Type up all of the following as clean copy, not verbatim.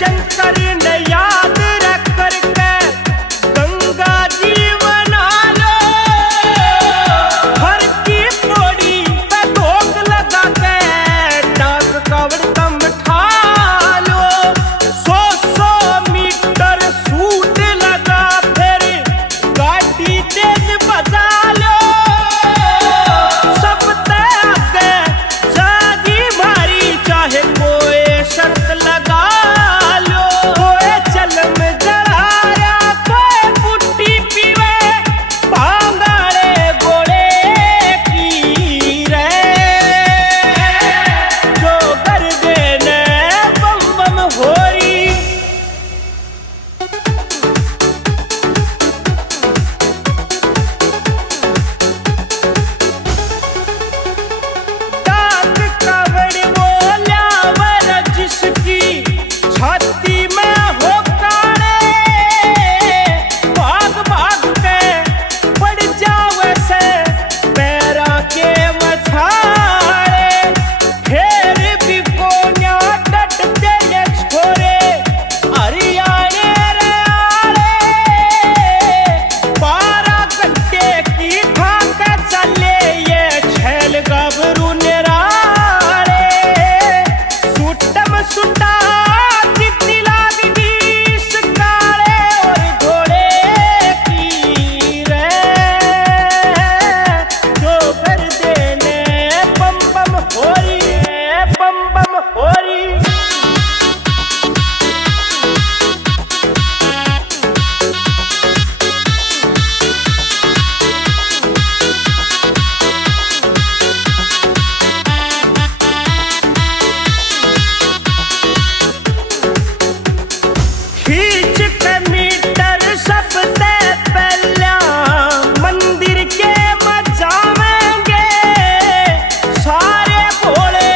शंकर ने याद रख करके गंगा जी बना लो। हर की पौड़ी पे भोग लगा के डाक कावड़ कम ठा लो। 100 मीटर सूट लगा फिर गाड़ी तेज बजा लो। सब आगे जागी भारी चाहे कोई शर्त लगा लो। कोई चलम जलाया कोई पुट्टी पीवे भांगाड़े गोड़े की रे। जो कर देने बम बम होरी। डाक कावड़ बोला वर जिसकी छाती में हो काने। भाग भाग के पड़ जावे से पैरा के मछाड़े। फिर भी कोन्या डटते ये छोरे हरियाणे रे आड़े। 12 घंटे की ठाक चले ये छैल गबरू निराड़े। सुटम सुटा जितनी लागनी सकारे और घोड़े की रे। जो कर देने बम बम होरी बम बम होरी। खींच के मीटर सबसे पहला मंदिर के मचावेंगे। सारे भोले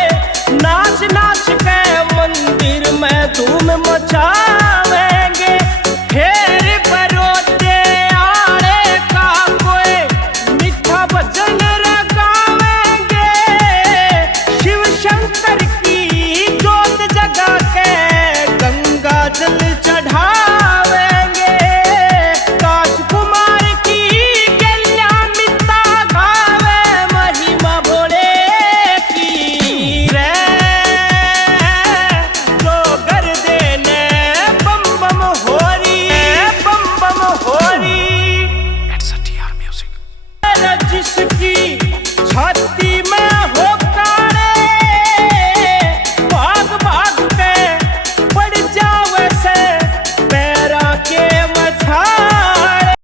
नाच नाच के मंदिर में धूम मचावेंगे। फिर बरोते आड़े का कोई मीठा भजन गावेंगे। शिव शंकर की जोत जगा के गंगा जल